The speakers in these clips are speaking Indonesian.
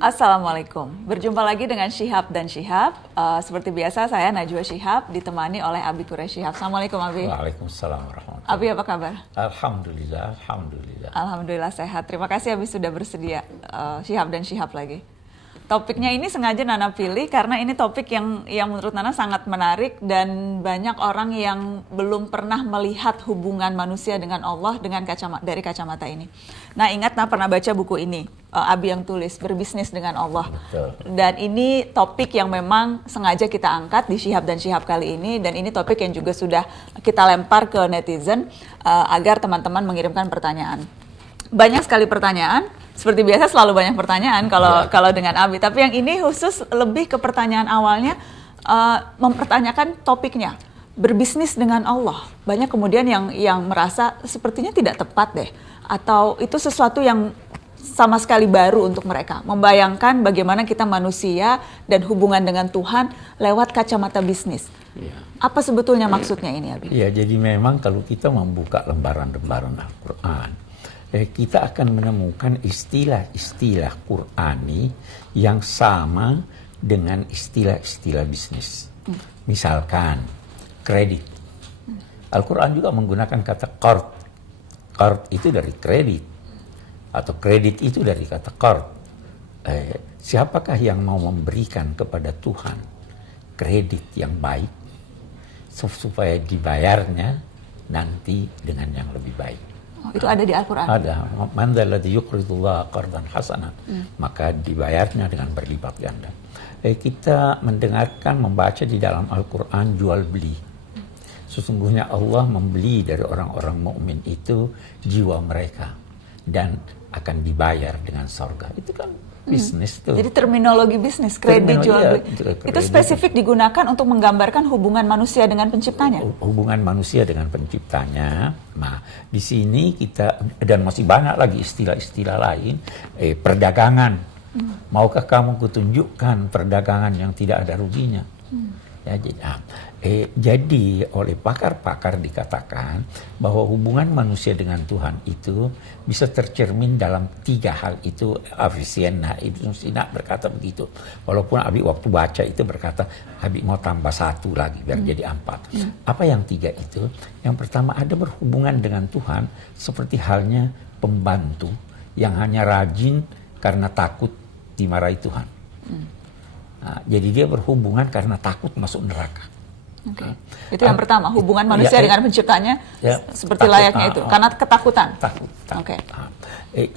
Assalamualaikum. Berjumpa lagi dengan Syihab dan Syihab. Seperti biasa saya Najwa Syihab ditemani oleh Abi Quraish Syihab. Assalamualaikum Abi. Waalaikumsalam warahmatullahi. Abi apa kabar? Alhamdulillah, alhamdulillah. Alhamdulillah sehat. Terima kasih Abi sudah bersedia Syihab dan Syihab lagi. Topiknya ini sengaja Nana pilih karena ini topik yang menurut Nana sangat menarik dan banyak orang yang belum pernah melihat hubungan manusia dengan Allah dari kacamata ini. Nah, ingat Nana pernah baca buku ini, Abi yang tulis, Berbisnis dengan Allah. Betul. Dan ini topik yang memang sengaja kita angkat di Syihab dan Syihab kali ini, dan ini topik yang juga sudah kita lempar ke netizen agar teman-teman mengirimkan pertanyaan. Banyak sekali pertanyaan. Seperti biasa selalu banyak pertanyaan kalau dengan Abi. Tapi yang ini khusus lebih ke pertanyaan awalnya, mempertanyakan topiknya. Berbisnis dengan Allah. Banyak kemudian yang merasa sepertinya tidak tepat deh. Atau itu sesuatu yang sama sekali baru untuk mereka. Membayangkan bagaimana kita manusia dan hubungan dengan Tuhan lewat kacamata bisnis. Ya. Apa sebetulnya maksudnya ini, Abi? Ya, jadi memang kalau kita membuka lembaran-lembaran Al-Quran, kita akan menemukan istilah-istilah Qur'ani yang sama dengan istilah-istilah bisnis. Misalkan kredit. Al-Quran juga menggunakan kata qard. Qard itu dari kredit. Atau kredit itu dari kata qard. Siapakah yang mau memberikan kepada Tuhan kredit yang baik supaya dibayarnya nanti dengan yang lebih baik? Oh, itu ada di Al-Quran? Ada. Man dzalladzi yuqridullaha qardan hasanan. Maka dibayarnya dengan berlipat ganda. Kita mendengarkan, membaca di dalam Al-Quran jual beli. Sesungguhnya Allah membeli dari orang-orang mukmin itu jiwa mereka dan akan dibayar dengan surga. Itu kan bisnis tuh. Jadi terminologi bisnis, kredit, jual beli. Itu spesifik digunakan untuk menggambarkan hubungan manusia dengan penciptanya? Hubungan manusia dengan penciptanya. Nah, di sini kita, dan masih banyak lagi istilah-istilah lain, perdagangan. Maukah kamu kutunjukkan perdagangan yang tidak ada ruginya? Ya, jadi oleh pakar-pakar dikatakan bahwa hubungan manusia dengan Tuhan itu bisa tercermin dalam 3 hal itu. Avicenna, Ibnu Sina berkata begitu. Walaupun Abi waktu baca itu berkata, Abi mau tambah 1 lagi biar jadi 4. Apa yang 3 itu? Yang pertama, ada berhubungan dengan Tuhan seperti halnya pembantu yang hanya rajin karena takut dimarahi Tuhan. Nah, jadi dia berhubungan karena takut masuk neraka. Okay. Itu yang pertama, hubungan manusia dengan penciptanya seperti takut, layaknya itu, karena ketakutan. Takut. Okay.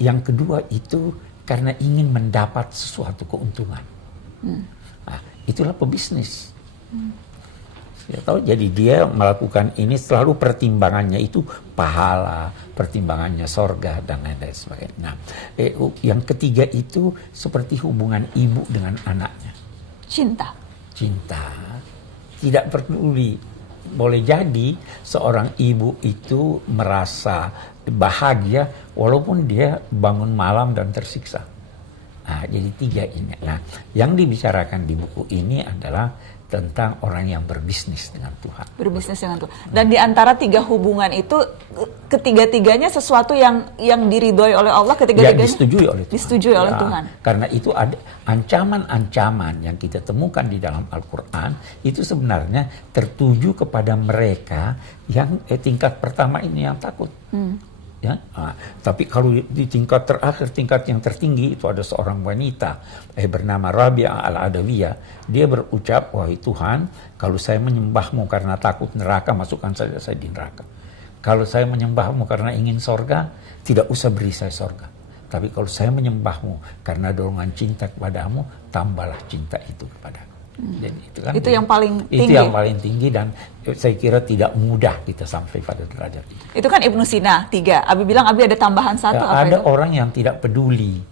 Yang kedua itu karena ingin mendapat sesuatu keuntungan. Nah, itulah pebisnis. Ya, tahu, jadi dia melakukan ini selalu pertimbangannya itu pahala, pertimbangannya sorga dan lain-lain sebagainya. Nah, yang ketiga itu seperti hubungan ibu dengan anaknya. Cinta. Tidak peduli. Boleh jadi seorang ibu itu merasa bahagia walaupun dia bangun malam dan tersiksa. Nah, jadi 3 ini. Nah, yang dibicarakan di buku ini adalah tentang orang yang berbisnis dengan Tuhan. Berbisnis dengan Tuhan. Dan di antara 3 hubungan itu, ketiga-tiganya sesuatu yang diridhoi oleh Allah, ketiga-tiganya disetujui oleh Tuhan. Disetujui oleh Tuhan. Karena itu ada ancaman-ancaman yang kita temukan di dalam Al-Quran, itu sebenarnya tertuju kepada mereka yang tingkat pertama ini yang takut. Ya, tapi kalau di tingkat terakhir, tingkat yang tertinggi itu ada seorang wanita bernama Rabi'ah al-Adawiyah. Dia berucap, wahai Tuhan, kalau saya menyembahmu karena takut neraka, masukkan saja saya di neraka. Kalau saya menyembahmu karena ingin sorga, tidak usah beri saya sorga. Tapi kalau saya menyembahmu karena dorongan cinta kepadamu, tambahlah cinta itu kepadaku. Dan itu yang paling tinggi. Itu yang paling tinggi, dan saya kira tidak mudah kita sampai pada derajat itu. Itu kan Ibnu Sina 3. Abi bilang Abi ada tambahan 1. Ya, ada itu? Orang yang tidak peduli,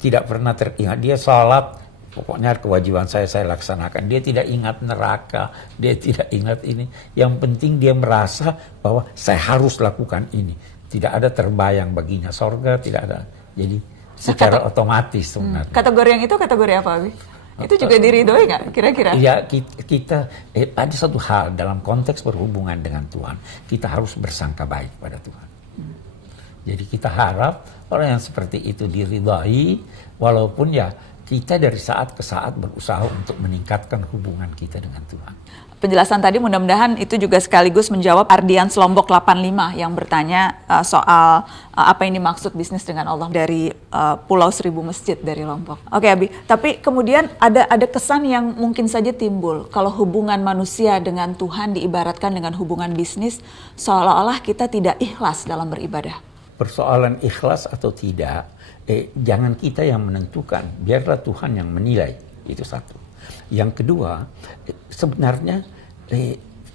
tidak pernah teringat. Dia sholat, pokoknya kewajiban saya laksanakan. Dia tidak ingat neraka, dia tidak ingat ini. Yang penting dia merasa bahwa saya harus lakukan ini. Tidak ada terbayang baginya sorga, tidak ada. Jadi secara otomatis sebenarnya. Kategori yang itu kategori apa, Abi? Itu juga diridhoi nggak kira-kira? Ya, kita ada satu hal dalam konteks berhubungan dengan Tuhan, kita harus bersangka baik pada Tuhan. Jadi kita harap orang yang seperti itu diridhai, walaupun ya kita dari saat ke saat berusaha untuk meningkatkan hubungan kita dengan Tuhan. Penjelasan tadi mudah-mudahan itu juga sekaligus menjawab Ardian Lombok 85 yang bertanya soal apa yang dimaksud bisnis dengan Allah dari Pulau Seribu Masjid dari Lombok. Oke Abi, tapi kemudian ada kesan yang mungkin saja timbul kalau hubungan manusia dengan Tuhan diibaratkan dengan hubungan bisnis, seolah-olah kita tidak ikhlas dalam beribadah. Persoalan ikhlas atau tidak, jangan kita yang menentukan, biarlah Tuhan yang menilai, itu satu. Yang kedua, sebenarnya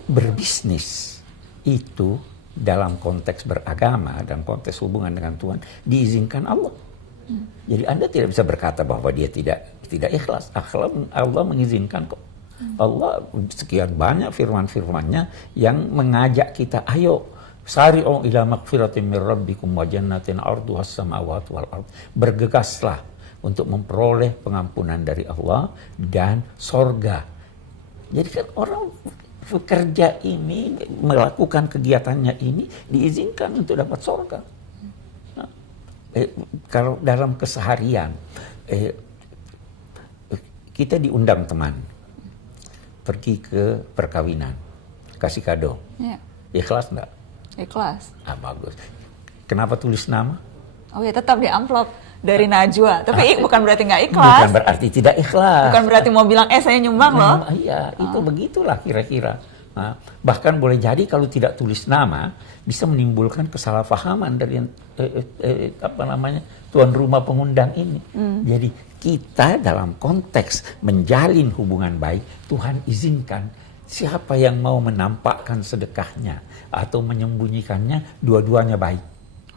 berbisnis itu dalam konteks beragama, dalam konteks hubungan dengan Tuhan, diizinkan Allah. Jadi Anda tidak bisa berkata bahwa dia tidak ikhlas. Allah mengizinkan kok. Allah sekian banyak firman-firmannya yang mengajak kita, ayo sari'u ila magfiratin min rabbikum wa jannatin 'arduhas samawati wal ard. Bergegaslah untuk memperoleh pengampunan dari Allah dan sorga. Jadi kan orang bekerja ini, melakukan kegiatannya ini diizinkan untuk dapat sorga. Nah, kalau dalam keseharian kita diundang teman pergi ke perkawinan, kasih kado, ikhlas enggak? Ikhlas. Bagus. Kenapa tulis nama? Oh ya, tetap di amplop dari Najwa. Tapi bukan berarti nggak ikhlas. Bukan berarti tidak ikhlas. Bukan berarti mau bilang, saya nyumbang loh. Iya, itu begitulah kira-kira. Nah, bahkan boleh jadi kalau tidak tulis nama, bisa menimbulkan kesalahpahaman dari tuan rumah pengundang ini. Jadi kita dalam konteks menjalin hubungan baik, Tuhan izinkan siapa yang mau menampakkan sedekahnya atau menyembunyikannya, dua-duanya baik.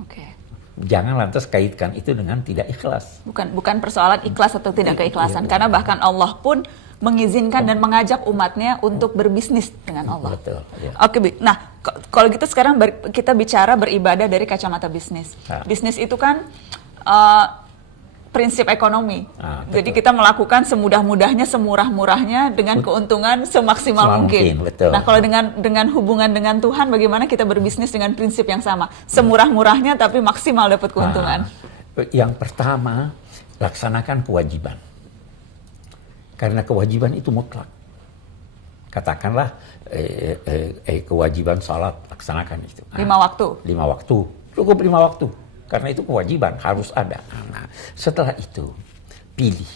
Oke. Jangan lantas kaitkan itu dengan tidak ikhlas. Bukan persoalan ikhlas atau tidak keikhlasan, karena bahkan Allah pun mengizinkan dan mengajak umatnya untuk berbisnis dengan Allah. Betul. Ya. Oke, nah kalau gitu sekarang kita bicara beribadah dari kacamata bisnis. Bisnis itu kan prinsip ekonomi. Jadi kita melakukan semudah-mudahnya, semurah-murahnya dengan keuntungan semaksimal mungkin. Betul. Nah, kalau dengan hubungan dengan Tuhan, bagaimana kita berbisnis dengan prinsip yang sama? Semurah-murahnya tapi maksimal dapat keuntungan. Yang pertama, laksanakan kewajiban. Karena kewajiban itu mutlak. Katakanlah kewajiban sholat, laksanakan itu. 5 waktu. 5 waktu. Cukup 5 waktu. Karena itu kewajiban, harus ada. Nah, setelah itu, pilih.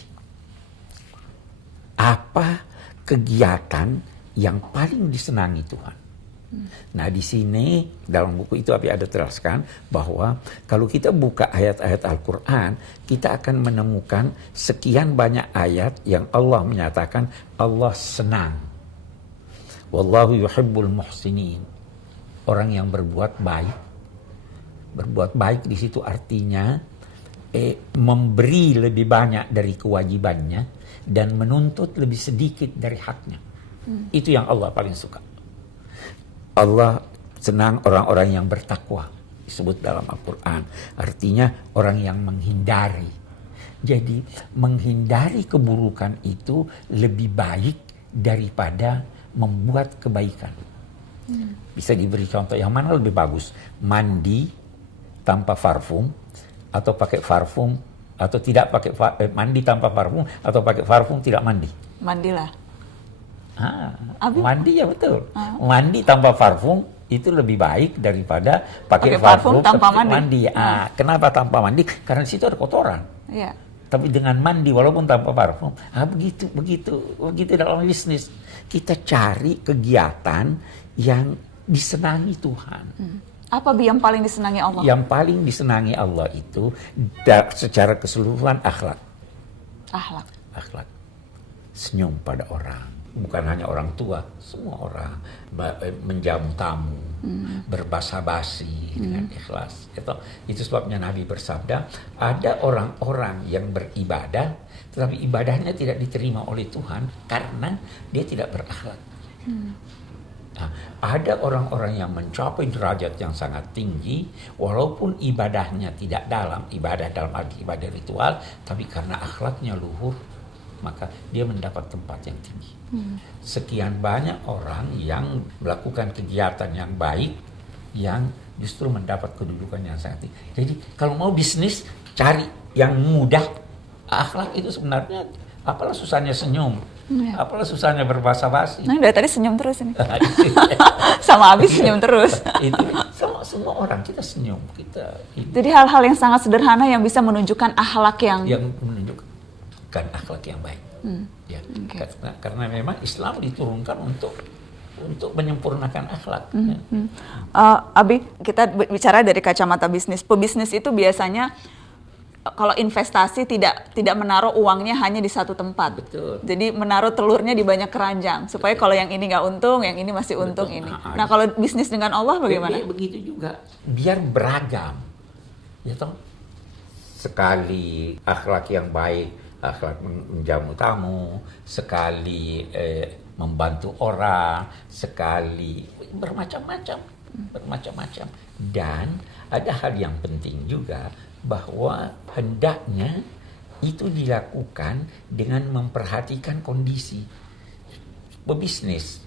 Apa kegiatan yang paling disenangi Tuhan? Nah, di sini, dalam buku itu Abi ada terjelaskan bahwa kalau kita buka ayat-ayat Al-Quran, kita akan menemukan sekian banyak ayat yang Allah menyatakan Allah senang. Wallahu yuhibbul muhsinin. Orang yang berbuat baik. Berbuat baik di situ artinya memberi lebih banyak dari kewajibannya dan menuntut lebih sedikit dari haknya. Itu yang Allah paling suka. Allah senang orang-orang yang bertakwa, disebut dalam Al-Quran. Artinya orang yang menghindari. Jadi menghindari keburukan itu lebih baik daripada membuat kebaikan. Bisa diberi contoh yang mana lebih bagus? Mandi tanpa parfum atau pakai parfum atau tidak pakai mandi tanpa parfum atau pakai parfum tidak mandi? Mandilah. Mandi ya betul. Mandi tanpa parfum itu lebih baik daripada pakai parfum tanpa mandi. Kenapa tanpa mandi? Karena di situ ada kotoran. Iya. Tapi dengan mandi walaupun tanpa parfum, begitu dalam bisnis. Kita cari kegiatan yang disenangi Tuhan. Apa yang paling disenangi Allah? Yang paling disenangi Allah itu secara keseluruhan akhlak. Akhlak. Senyum pada orang. Bukan hanya orang tua, semua orang. Menjamu tamu, berbasa basi dengan ikhlas. Itu sebabnya Nabi bersabda, ada orang-orang yang beribadah, tetapi ibadahnya tidak diterima oleh Tuhan karena dia tidak berakhlak. Nah, ada orang-orang yang mencapai derajat yang sangat tinggi, walaupun ibadahnya tidak ibadah dalam arti ibadah ritual, tapi karena akhlaknya luhur, maka dia mendapat tempat yang tinggi. Sekian banyak orang yang melakukan kegiatan yang baik, yang justru mendapat kedudukan yang sangat tinggi. Jadi kalau mau bisnis, cari yang mudah. Akhlak itu sebenarnya, apalah susahnya senyum, apalah susahnya berbahasa basi. Nah, dari tadi senyum terus ini. Sama Abi senyum terus. Itu sama semua orang kita senyum, kita. Jadi hal-hal yang sangat sederhana yang bisa menunjukkan akhlak yang menunjukkan akhlak yang baik. Ya, Okay. karena memang Islam diturunkan untuk menyempurnakan akhlak. Abi, kita bicara dari kacamata bisnis. Pebisnis itu biasanya kalau investasi tidak menaruh uangnya hanya di satu tempat. Betul. Jadi menaruh telurnya di banyak keranjang supaya kalau yang ini nggak untung, yang ini masih untung. Betul. Ini. Nah, kalau bisnis dengan Allah bagaimana? Begitu juga, biar beragam. Ya toh, sekali akhlak yang baik, akhlak menjamu tamu, sekali membantu orang, sekali bermacam-macam. Dan ada hal yang penting juga, bahwa hendaknya itu dilakukan dengan memperhatikan kondisi pebisnis.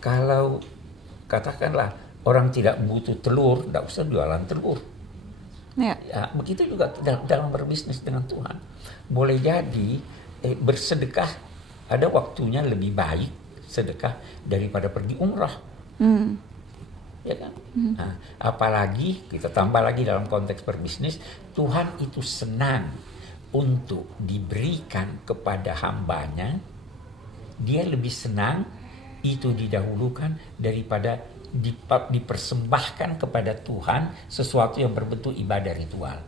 Kalau katakanlah orang tidak butuh telur, tidak usah jualan telur. Ya. Ya, begitu juga dalam berbisnis dengan Tuhan. Boleh jadi bersedekah, ada waktunya lebih baik sedekah daripada pergi umrah. Ya kan? Nah, apalagi kita tambah lagi dalam konteks berbisnis, Tuhan itu senang untuk diberikan kepada hambanya. Dia lebih senang itu didahulukan daripada dipersembahkan kepada Tuhan sesuatu yang berbentuk ibadah ritual.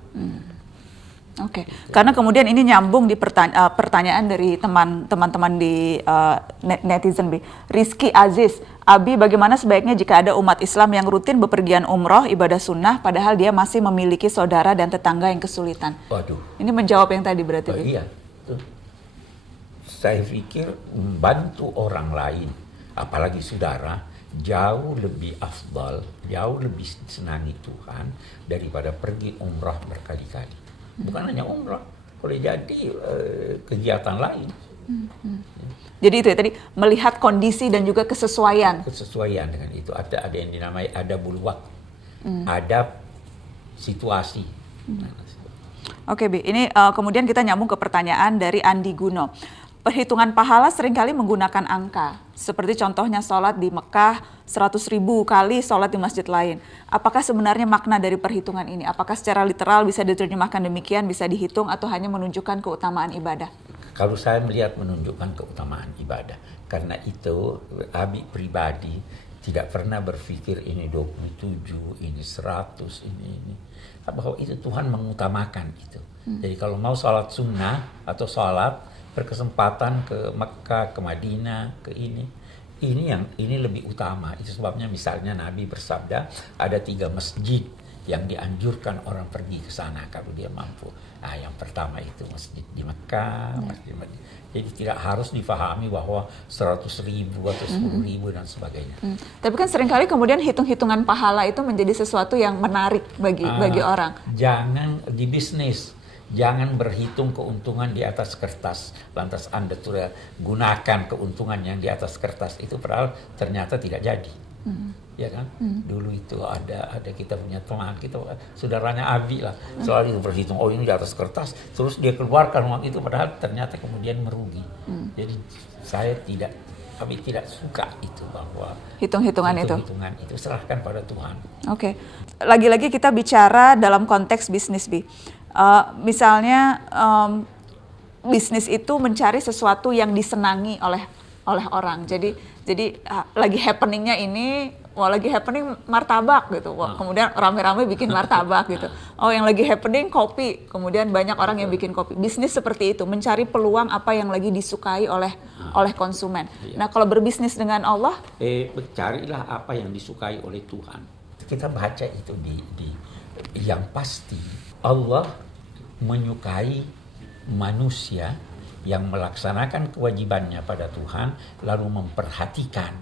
Oke. Karena kemudian ini nyambung di pertanyaan dari teman-teman di netizen B. Rizky Aziz, Abi, bagaimana sebaiknya jika ada umat Islam yang rutin bepergian umroh ibadah sunnah padahal dia masih memiliki saudara dan tetangga yang kesulitan? Waduh. Ini menjawab yang tadi berarti. Iya. Saya pikir membantu orang lain, apalagi saudara, jauh lebih afdal, jauh lebih senangi Tuhan daripada pergi umrah berkali-kali. Bukan hanya umrah, boleh jadi kegiatan lain. Jadi itu ya tadi, melihat kondisi dan juga kesesuaian. Kesesuaian dengan itu. Ada yang dinamai adabul waqt, adab situasi. Oke, Bi. Ini kemudian kita nyambung ke pertanyaan dari Andi Guno. Perhitungan pahala seringkali menggunakan angka. Seperti contohnya sholat di Mekah 100.000 kali sholat di masjid lain. Apakah sebenarnya makna dari perhitungan ini? Apakah secara literal bisa diterjemahkan demikian, bisa dihitung, atau hanya menunjukkan keutamaan ibadah? Kalau saya melihat menunjukkan keutamaan ibadah. Karena itu Abi pribadi tidak pernah berpikir ini 27, ini 100, ini. Bahwa itu Tuhan mengutamakan itu. Jadi kalau mau sholat sunnah atau sholat berkesempatan ke Mekah, ke Madinah, ke ini lebih utama. Itu sebabnya misalnya Nabi bersabda ada 3 masjid yang dianjurkan orang pergi ke sana kalau dia mampu. Nah, yang pertama itu masjid di Mekah, masjid Madinah. Jadi tidak harus difahami bahwa 100.000 atau 10.000 dan sebagainya. Tapi kan seringkali kemudian hitung-hitungan pahala itu menjadi sesuatu yang menarik bagi orang. Jangan di bisnis. Jangan berhitung keuntungan di atas kertas. Lantas Anda sudah gunakan keuntungan yang di atas kertas itu padahal ternyata tidak jadi. Ya kan? Dulu itu ada kita punya teman, kita saudaranya Abi lah, selalu itu berhitung, oh ini di atas kertas, terus dia keluarkan uang itu padahal ternyata kemudian merugi. Jadi kami tidak suka itu, bahwa Hitung-hitungan itu serahkan pada Tuhan. Oke. Lagi-lagi kita bicara dalam konteks bisnis, Bi. Misalnya bisnis itu mencari sesuatu yang disenangi oleh orang. Jadi lagi happeningnya ini, lagi happening martabak gitu. Kemudian rame-rame bikin martabak gitu. Oh, yang lagi happening kopi. Kemudian banyak orang yang bikin kopi. Bisnis seperti itu, mencari peluang apa yang lagi disukai oleh konsumen. Nah, kalau berbisnis dengan Allah, carilah apa yang disukai oleh Tuhan. Kita baca itu di yang pasti Allah menyukai manusia yang melaksanakan kewajibannya pada Tuhan lalu memperhatikan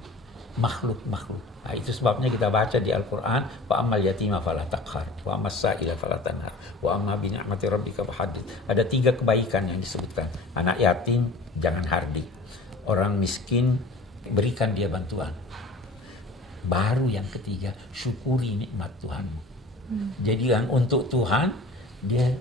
makhluk-makhluk. Nah, itu sebabnya kita baca di Al-Quran, wa ammal yatima fala taqhar, wa ammas sa'ila fala tanhar, wa amma bi ni'mati rabbika fahaddits. Ada 3 kebaikan yang disebutkan. Anak yatim jangan hardik. Orang miskin berikan dia bantuan. Baru yang ketiga, syukuri nikmat Tuhanmu. Jadi yang untuk Tuhan, dia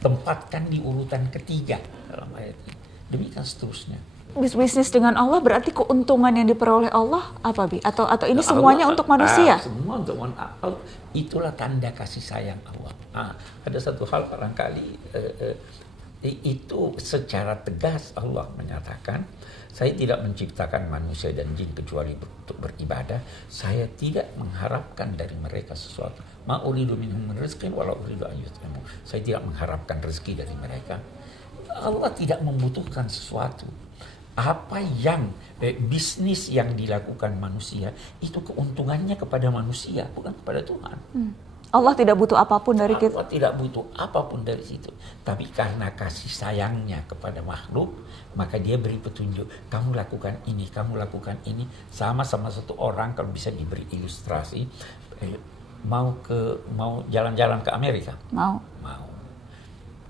tempatkan di urutan ketiga dalam ayat ini. Demikian seterusnya. Bisnis dengan Allah berarti keuntungan yang diperoleh Allah apa, Bi? Atau ini semuanya untuk manusia? Semua untuk Allah. Itulah tanda kasih sayang Allah. Ada satu hal barangkali itu secara tegas Allah menyatakan, saya tidak menciptakan manusia dan jin kecuali untuk beribadah. Saya tidak mengharapkan dari mereka sesuatu. Ma uridu minhum min rizqin wala uridu an yut'imun. Saya tidak mengharapkan rezeki dari mereka. Allah tidak membutuhkan sesuatu. Apa yang bisnis yang dilakukan manusia itu keuntungannya kepada manusia, bukan kepada Tuhan. Allah tidak butuh apapun dari kita. Allah tidak butuh apapun dari situ. Tapi karena kasih sayangnya kepada makhluk, maka dia beri petunjuk. Kamu lakukan ini, kamu lakukan ini. Sama-sama satu orang, kalau bisa diberi ilustrasi, mau jalan-jalan ke Amerika? Mau.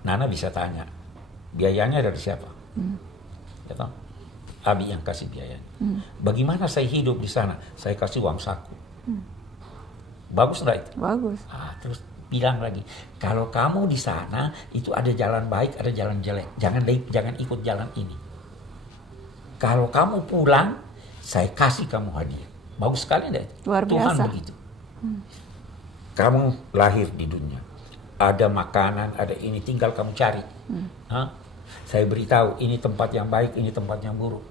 Nana bisa tanya, biayanya dari siapa? Ya toh? Abi yang kasih biaya. Bagaimana saya hidup di sana? Saya kasih uang saku. Bagus nggak itu? Bagus. Terus bilang lagi, kalau kamu di sana itu ada jalan baik, ada jalan jelek. Jangan ikut jalan ini. Kalau kamu pulang, saya kasih kamu hadiah. Bagus sekali enggak? Luar biasa. Tuhan begitu. Kamu lahir di dunia, ada makanan, ada ini, tinggal kamu cari. Saya beritahu, ini tempat yang baik, ini tempat yang buruk.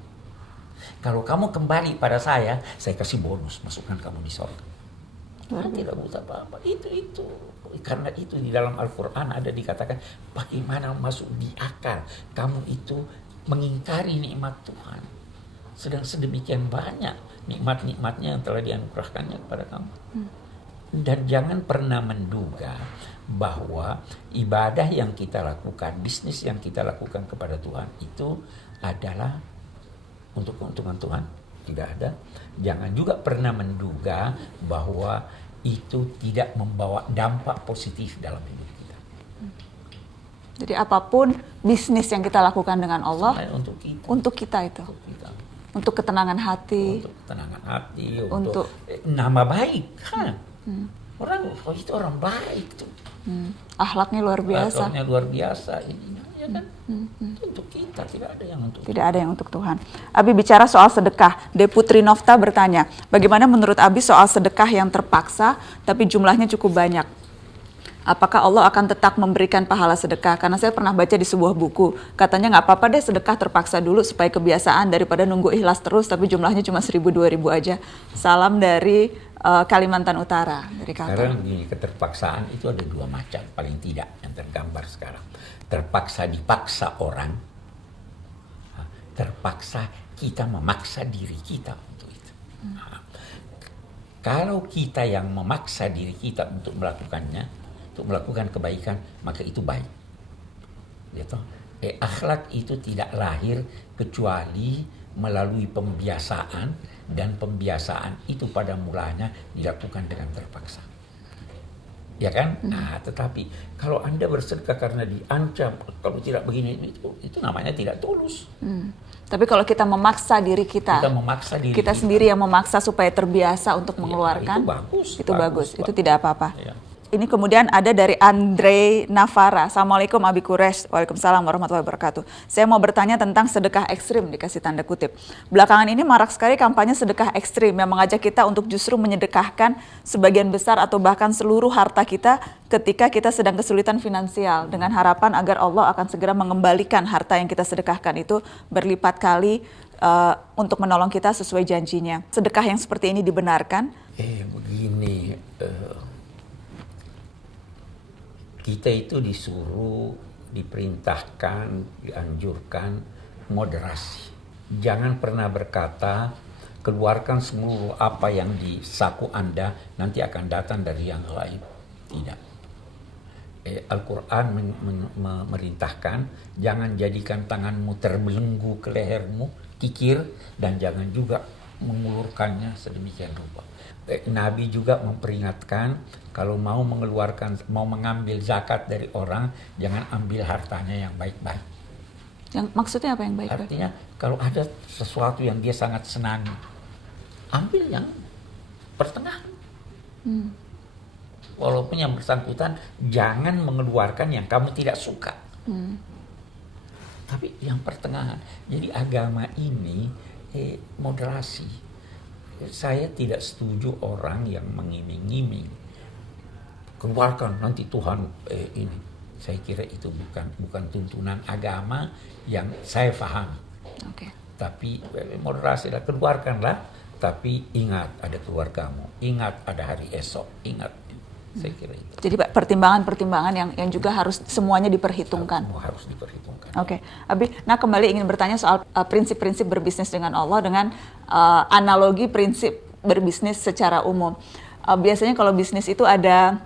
Kalau kamu kembali pada saya kasih bonus, masukkan kamu di surga. Tidak butuh apa-apa. Itu. Karena itu di dalam Al-Quran ada dikatakan, bagaimana masuk di akal kamu itu mengingkari nikmat Tuhan. Sedang sedemikian banyak nikmat-nikmatnya yang telah dianugerahkannya kepada kamu. Dan jangan pernah menduga bahwa ibadah yang kita lakukan, bisnis yang kita lakukan kepada Tuhan itu adalah untuk keuntungan Tuhan. Tidak ada. Jangan juga pernah menduga bahwa itu tidak membawa dampak positif dalam hidup kita. Jadi apapun bisnis yang kita lakukan dengan Allah, untuk kita itu. Untuk ketenangan hati. Untuk nama baik. Orang itu orang baik tuh. Akhlaknya luar biasa. Akhlaknya luar biasa ininya, ya kan? Untuk kita, tidak ada yang untuk Tuhan. Abi bicara soal sedekah. Deputri Nofta bertanya, bagaimana menurut Abi soal sedekah yang terpaksa tapi jumlahnya cukup banyak? Apakah Allah akan tetap memberikan pahala sedekah? Karena saya pernah baca di sebuah buku, katanya nggak apa-apa deh sedekah terpaksa dulu supaya kebiasaan daripada nunggu ikhlas terus tapi jumlahnya cuma 1.000-2.000 aja. Salam dari Kalimantan Utara, dari Kalteng. Sekarang di keterpaksaan itu ada dua macam paling tidak yang tergambar sekarang. Terpaksa dipaksa orang, terpaksa kita memaksa diri kita untuk itu. Kalau kita yang memaksa diri kita untuk melakukannya, untuk melakukan kebaikan, maka itu baik. Gitu. Akhlak itu tidak lahir kecuali melalui pembiasaan, dan pembiasaan itu pada mulanya dilakukan dengan terpaksa. Ya kan? Tetapi kalau Anda bersedekah karena diancam, kalau tidak begini, itu namanya tidak tulus. Tapi kalau kita memaksa diri kita sendiri yang memaksa supaya terbiasa untuk mengeluarkan, itu bagus. Itu tidak apa-apa. Ya. Ini kemudian ada dari Andre Navara. Assalamualaikum Abi Quraisy. Waalaikumsalam warahmatullahi wabarakatuh. Saya mau bertanya tentang sedekah ekstrim, dikasih tanda kutip. Belakangan ini marak sekali kampanye sedekah ekstrim yang mengajak kita untuk justru menyedekahkan sebagian besar atau bahkan seluruh harta kita ketika kita sedang kesulitan finansial, dengan harapan agar Allah akan segera mengembalikan harta yang kita sedekahkan itu berlipat kali untuk menolong kita sesuai janjinya. Sedekah yang seperti ini dibenarkan? Begini, kita itu disuruh, diperintahkan, dianjurkan moderasi. Jangan pernah berkata, keluarkan seluruh apa yang di saku Anda, nanti akan datang dari yang lain. Tidak. Al-Quran memerintahkan, jangan jadikan tanganmu terbelenggu ke lehermu, kikir, dan jangan juga mengulurkannya sedemikian rupa. Nabi juga memperingatkan, kalau mau mengambil zakat dari orang, jangan ambil hartanya yang baik-baik. Yang maksudnya apa yang baik-baik? Artinya kalau ada sesuatu yang dia sangat senangi, ambil yang pertengahan. Walaupun yang bersangkutan jangan mengeluarkan yang kamu tidak suka. Tapi yang pertengahan. Jadi agama ini moderasi. Saya tidak setuju orang yang mengiming-iming. Keluarkan nanti Tuhan ini. Saya kira itu bukan tuntunan agama yang saya pahami. Oke. Tapi moderasi lah, keluarkanlah. Tapi ingat ada keluargamu. Ingat ada hari esok. Ingat. Saya kira itu. Jadi pertimbangan-pertimbangan yang juga harus semuanya diperhitungkan. Semua harus diperhitungkan. Oke, Abi. Nah, kembali ingin bertanya soal prinsip-prinsip berbisnis dengan Allah dengan analogi prinsip berbisnis secara umum. Biasanya kalau bisnis itu ada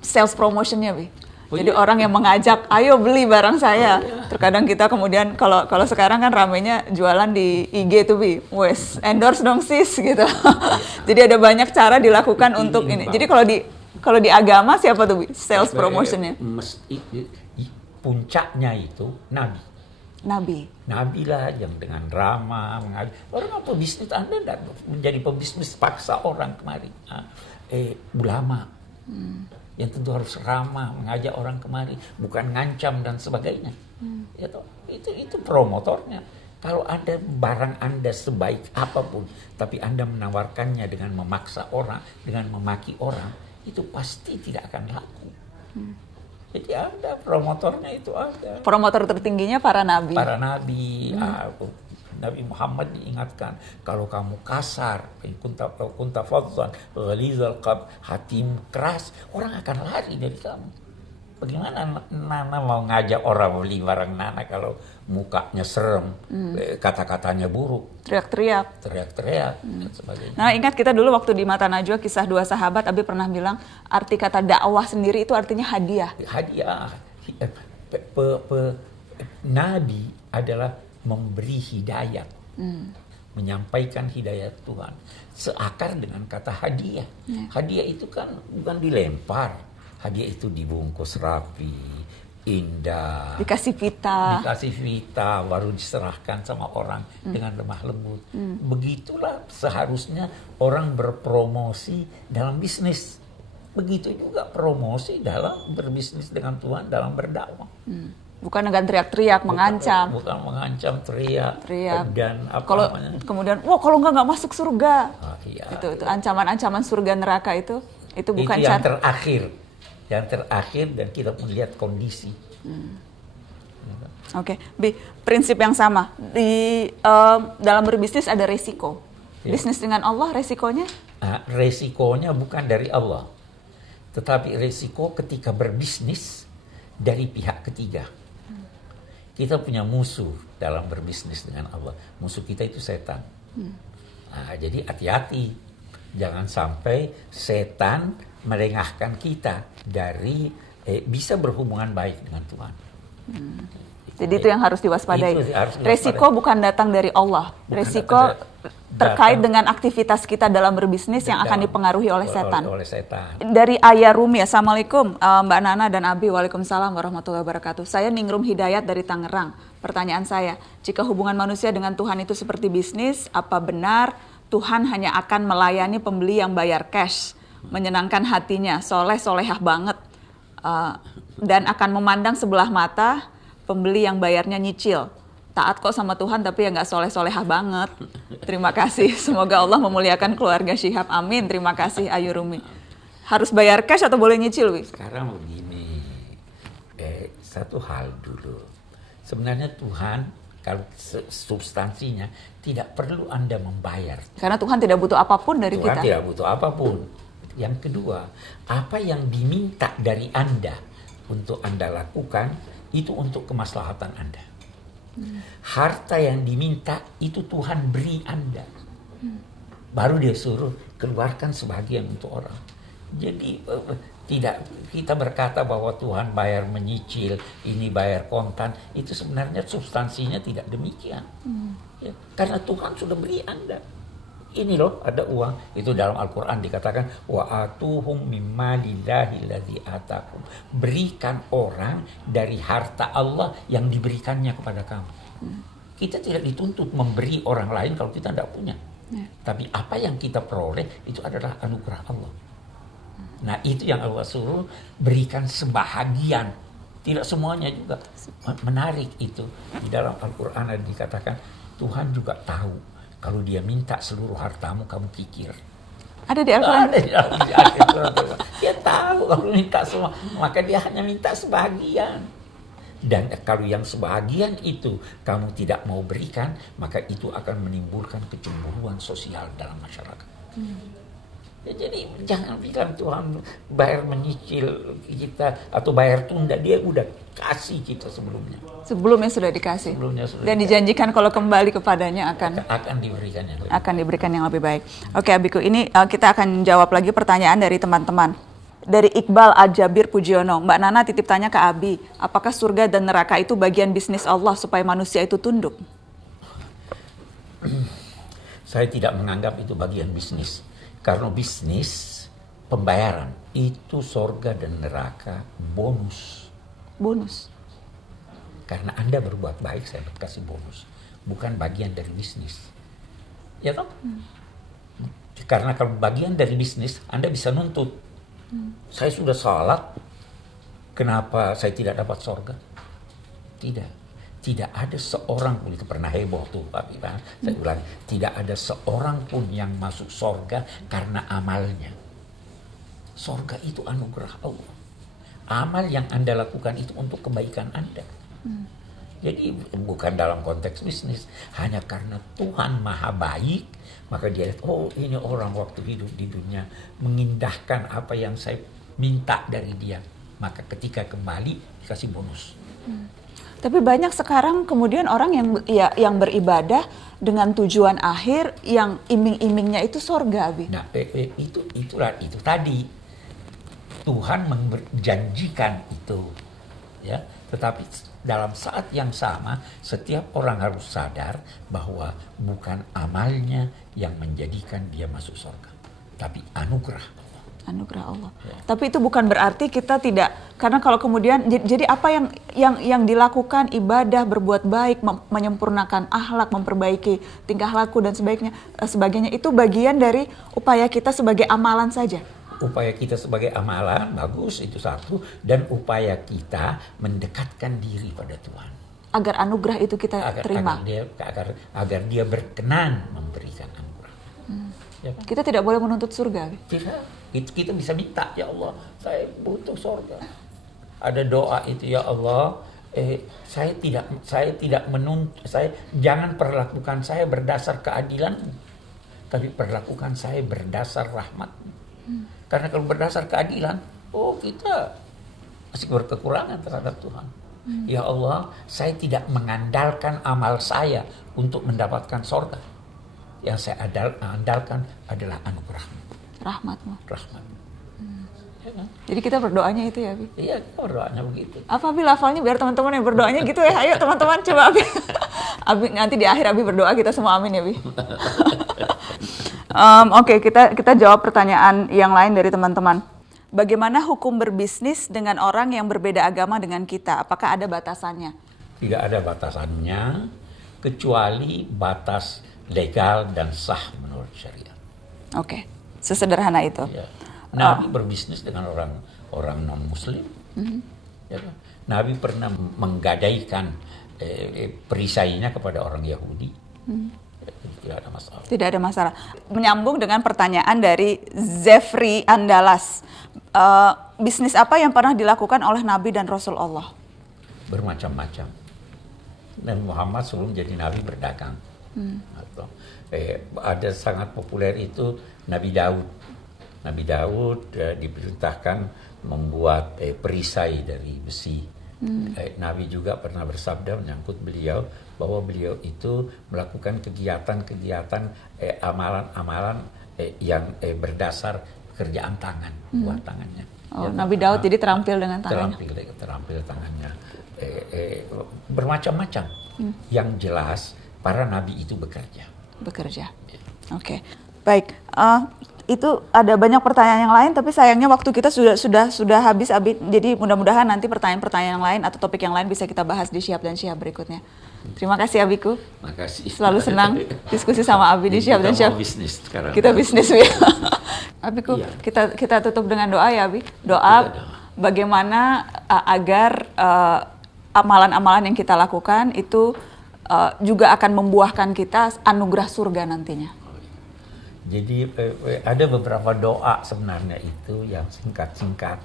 sales promotionnya, Bi. Jadi orang yang mengajak, ayo beli barang saya. Terkadang kita kemudian kalau sekarang kan ramenya jualan di IG tuh, Bi. Wes, endorse dong sis gitu. Jadi ada banyak cara dilakukan untuk ini. Jadi kalau di agama siapa tuh, Bi? Sales promotionnya? Puncaknya itu Nabi. Nabi lah yang dengan ramah mengajak. Orang pebisnis Anda tidak menjadi pebisnis paksa orang kemari. Ulama. Yang tentu harus ramah, mengajak orang kemari, bukan ngancam dan sebagainya. Itu promotornya. Kalau ada barang Anda sebaik apapun, tapi Anda menawarkannya dengan memaksa orang, dengan memaki orang, itu pasti tidak akan laku. Jadi ada promotornya, itu ada. Promotor tertingginya para nabi. Para nabi. Nabi Muhammad diingatkan, kalau kamu kasar, kunta fadhlan ghalizal qalb, hatimu keras, orang akan lari dari kamu. Bagaimana Nana mau ngajak orang beli barang Nana kalau mukanya serem, kata-katanya buruk, teriak-teriak, dan sebagainya. Nah, ingat kita dulu waktu di Mata Najwa kisah 2 sahabat, Abi pernah bilang arti kata dakwah sendiri itu artinya hadiah. Hadiah. Nabi adalah memberi hidayat, menyampaikan hidayat Tuhan. Seakar dengan kata hadiah. Hadiah itu kan bukan dilempar. Hadiah itu dibungkus rapi, indah. Dikasih pita, baru diserahkan sama orang dengan lemah lembut. Begitulah seharusnya orang berpromosi dalam bisnis. Begitu juga promosi dalam berbisnis dengan Tuhan, dalam berdakwah. Bukan dengan teriak-teriak, mengancam. Bukan mengancam, teriak. Dan kalau kemudian, kalau nggak masuk surga. Iya. Itu ancaman-ancaman surga neraka itu bukan itu yang terakhir dan kita melihat kondisi. Oke, Bi, prinsip yang sama di dalam berbisnis ada resiko. Bisnis dengan Allah resikonya? Resikonya bukan dari Allah, tetapi resiko ketika berbisnis dari pihak ketiga. Kita punya musuh dalam berbisnis dengan Allah. Musuh kita itu setan. Jadi hati-hati. Jangan sampai setan melengahkan kita dari bisa berhubungan baik dengan Tuhan. Jadi itu yang harus diwaspadai. Resiko bukan datang dari Allah. Resiko terkait dengan aktivitas kita dalam berbisnis yang akan dipengaruhi oleh setan. Dari Ayah Rumi, Assalamualaikum Mbak Nana dan Abi, Waalaikumsalam warahmatullahi wabarakatuh. Saya Ningrum Hidayat dari Tangerang. Pertanyaan saya, jika hubungan manusia dengan Tuhan itu seperti bisnis, apa benar Tuhan hanya akan melayani pembeli yang bayar cash, menyenangkan hatinya, soleh-solehah banget, dan akan memandang sebelah mata pembeli yang bayarnya nyicil? Taat kok sama Tuhan tapi ya nggak soleh-solehah banget. Terima kasih. Semoga Allah memuliakan keluarga Syihab. Amin. Terima kasih Ayu Rumi. Harus bayar cash atau boleh nyicil, Wi? Sekarang begini, satu hal dulu. Sebenarnya Tuhan kalau substansinya tidak perlu Anda membayar. Karena Tuhan tidak butuh apapun dari kita. Tuhan tidak butuh apapun. Yang kedua, apa yang diminta dari Anda untuk Anda lakukan itu untuk kemaslahatan Anda. Harta yang diminta itu Tuhan beri Anda. Baru dia suruh keluarkan sebagian untuk orang. Jadi tidak kita berkata bahwa Tuhan bayar menyicil, ini bayar kontan, itu sebenarnya substansinya tidak demikian. Ya, karena Tuhan sudah beri Anda. Ini loh ada uang, itu dalam Al-Quran dikatakan wa atuhum mimma lillahi ladzi atakum. Berikan orang dari harta Allah yang diberikannya kepada kamu. Kita tidak dituntut memberi orang lain kalau kita tidak punya. Tapi apa yang kita peroleh itu adalah anugerah Allah. Nah itu yang Allah suruh berikan sebahagian. Tidak semuanya juga. Menarik itu. Di dalam Al-Quran ada dikatakan, Tuhan juga tahu kalau dia minta seluruh hartamu, kamu kikir. Ada di Al-Quran? Ada di Al-Quran. Dia tahu kalau minta semua, maka dia hanya minta sebahagian. Dan kalau yang sebahagian itu kamu tidak mau berikan, maka itu akan menimbulkan kecemburuan sosial dalam masyarakat. Ya, jadi jangan bilang Tuhan bayar menyicil kita atau bayar tunda, dia udah kasih kita sebelumnya. Sebelumnya sudah dikasih. Dan dijanjikan kalau kembali kepadanya akan diberikan yang lebih. Akan diberikan yang lebih baik. Oke, Abiku, ini kita akan jawab lagi pertanyaan dari teman-teman. Dari Iqbal Al-Jabir Pujiono, Mbak Nana titip tanya ke Abi, apakah surga dan neraka itu bagian bisnis Allah supaya manusia itu tunduk? Saya tidak menganggap itu bagian bisnis. Karena bisnis, pembayaran, itu surga dan neraka bonus. Bonus? Karena Anda berbuat baik, saya kasih bonus. Bukan bagian dari bisnis. Ya toh? Karena kalau bagian dari bisnis, Anda bisa nuntut. Saya sudah salat, kenapa saya tidak dapat surga? Tidak. Tidak ada seorang pun, itu pernah heboh tuh Pak Ivan, saya ulang, tidak ada seorang pun yang masuk surga karena amalnya. Surga itu anugerah Allah. Amal yang Anda lakukan itu untuk kebaikan Anda. Jadi bukan dalam konteks bisnis, hanya karena Tuhan maha baik, maka dia lihat, oh ini orang waktu hidup di dunia mengindahkan apa yang saya minta dari dia. Maka ketika kembali dikasih bonus. Tapi banyak sekarang kemudian orang yang beribadah dengan tujuan akhir yang iming-imingnya itu surga, Abi. Nah, itu tadi Tuhan menjanjikan itu, ya. Tetapi dalam saat yang sama setiap orang harus sadar bahwa bukan amalnya yang menjadikan dia masuk surga, tapi anugerah. Anugerah Allah. Ya. Tapi itu bukan berarti kita tidak, karena kalau kemudian jadi apa yang dilakukan, ibadah, berbuat baik, menyempurnakan akhlak, memperbaiki tingkah laku dan sebagainya itu bagian dari upaya kita sebagai amalan saja. Upaya kita sebagai amalan bagus, itu satu, dan upaya kita mendekatkan diri pada Tuhan. Agar anugerah itu kita terima. Agar dia berkenan memberikan anugerah. Ya, kita tidak boleh menuntut surga. Tidak. Kita bisa minta, ya Allah, saya butuh surga. Ada doa itu, ya Allah, saya tidak menuntut, jangan perlakukan saya berdasar keadilan, tapi perlakukan saya berdasar rahmat. Karena kalau berdasar keadilan, kita masih berkekurangan terhadap Tuhan. Ya Allah, saya tidak mengandalkan amal saya untuk mendapatkan surga. Yang saya andalkan adalah anugerah-Mu. Rahmat-Mu. Ya kan? Jadi kita berdoanya itu ya, Abi? Iya, kita berdoanya begitu. Apa Abi lafalnya biar teman-teman yang berdoanya gitu ya? Ayo teman-teman coba Abi. Abi nanti di akhir Abi berdoa, kita semua amin ya, Abi. Oke, kita jawab pertanyaan yang lain dari teman-teman. Bagaimana hukum berbisnis dengan orang yang berbeda agama dengan kita? Apakah ada batasannya? Tidak ada batasannya, kecuali batas legal dan sah menurut syariat. Oke, sesederhana itu. Ya. Nabi berbisnis dengan orang non-Muslim. Ya, Nabi pernah menggadaikan perisainya kepada orang Yahudi. Tidak ada masalah. Tidak ada masalah. Menyambung dengan pertanyaan dari Zefri Andalas. Bisnis apa yang pernah dilakukan oleh Nabi dan Rasul Allah? Bermacam-macam. Dan Muhammad sebelum jadi Nabi berdagang. Ada sangat populer itu Nabi Daud. Nabi Daud diperintahkan membuat perisai dari besi. Nabi juga pernah bersabda menyangkut beliau bahwa beliau itu melakukan kegiatan-kegiatan amalan-amalan yang berdasar pekerjaan tangan, buat tangannya. Ya, Nabi Daud jadi terampil dengan tangannya. Terampil tangannya. Bermacam-macam. Yang jelas para nabi itu bekerja. Oke. Baik. Itu ada banyak pertanyaan yang lain, tapi sayangnya waktu kita sudah habis, Abi. Jadi mudah-mudahan nanti pertanyaan-pertanyaan yang lain atau topik yang lain bisa kita bahas di Syihab dan Syihab berikutnya. Terima kasih Abiku. Makasih. Selalu senang diskusi sama Abi di Syihab dan Kita Syihab. mau bisnis sekarang. Kita bisnis ya. Abiku, Iya. kita tutup dengan doa ya Abi. Doa Kita doa. bagaimana agar amalan-amalan yang kita lakukan itu juga akan membuahkan kita anugerah surga nantinya. Jadi ada beberapa doa sebenarnya itu yang singkat-singkat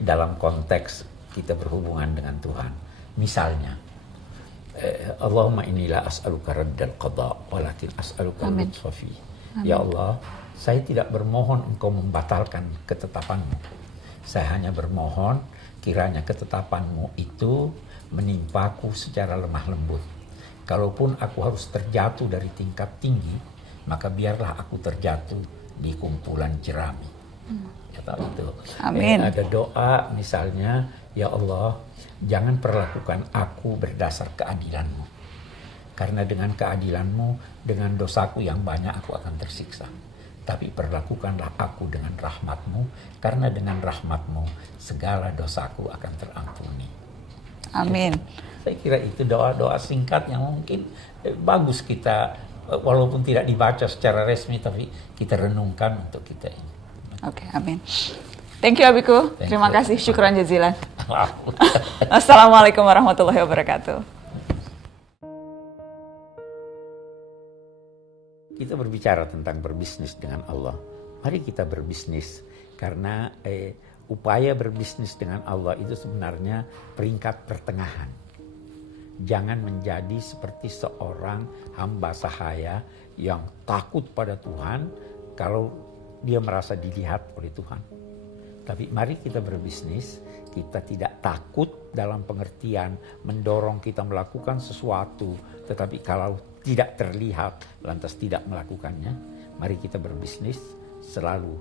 dalam konteks kita berhubungan dengan Tuhan. Misalnya, Allahumma inilah as'aluka raddal qada walakin as'aluka lutfa fi. Ya Allah, saya tidak bermohon engkau membatalkan ketetapanmu. Saya hanya bermohon kiranya ketetapanmu itu menimpaku secara lemah lembut. Kalaupun aku harus terjatuh dari tingkat tinggi, maka biarlah aku terjatuh di kumpulan jerami. Kata itu. Amin. Ada doa misalnya, ya Allah, jangan perlakukan aku berdasar keadilanmu. Karena dengan keadilanmu, dengan dosaku yang banyak aku akan tersiksa. Tapi perlakukanlah aku dengan rahmatmu, karena dengan rahmatmu segala dosaku akan terampuni. Amin. Saya kira itu doa-doa singkat yang mungkin bagus kita, walaupun tidak dibaca secara resmi, tapi kita renungkan untuk kita ini. Oke, amin. Thank you Abiku. Thank Terima you. kasih. Syukran jazilan. Assalamualaikum warahmatullahi wabarakatuh. Kita berbicara tentang berbisnis dengan Allah. Mari kita berbisnis karena upaya berbisnis dengan Allah itu sebenarnya peringkat pertengahan. Jangan menjadi seperti seorang hamba sahaya yang takut pada Tuhan kalau dia merasa dilihat oleh Tuhan. Tapi mari kita berbisnis, kita tidak takut dalam pengertian mendorong kita melakukan sesuatu, tetapi kalau tidak terlihat lantas tidak melakukannya. Mari kita berbisnis selalu.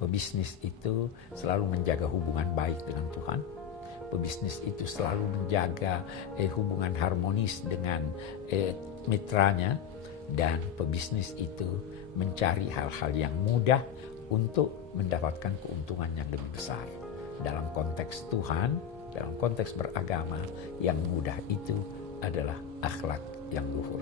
Pebisnis itu selalu menjaga hubungan baik dengan Tuhan. Pebisnis itu selalu menjaga hubungan harmonis dengan mitranya. Dan pebisnis itu mencari hal-hal yang mudah untuk mendapatkan keuntungan yang lebih besar. Dalam konteks Tuhan, dalam konteks beragama, yang mudah itu adalah akhlak yang luhur.